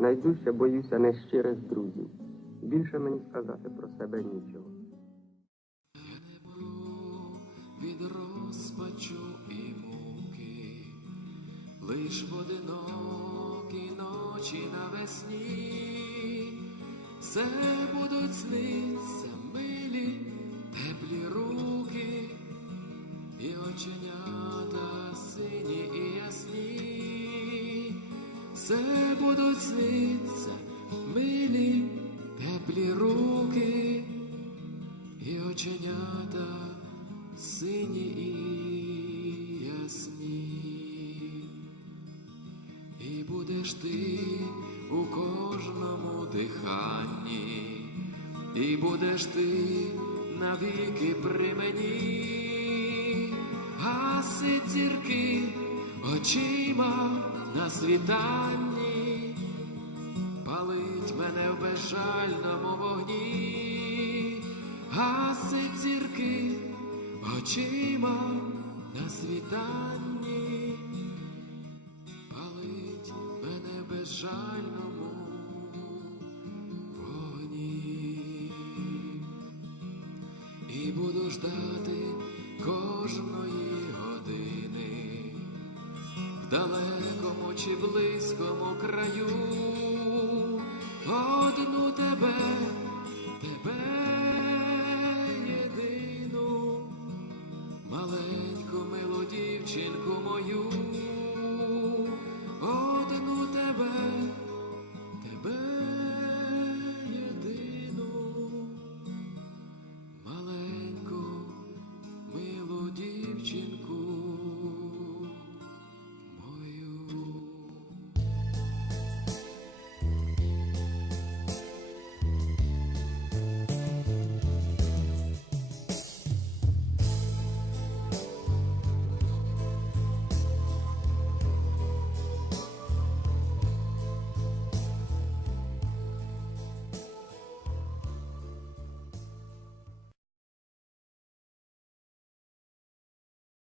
найдужче боюся нещирих друзів. Більше мені сказати про себе нічого. від розпачу і муки, лиш в одинокі ночі навесні, все будуть сниться милі, все будуть сниться милі, теплі руки і оченята сині і ясні, і будеш ти у кожному диханні, і будеш ти навіки при мені, гасить зірки очима на світанні палить мене в безжальному вогні, гасить зірки очима на світанні, палить мене в безжальному вогні, і буду ждати далекому чи близькому краю, одну тебе,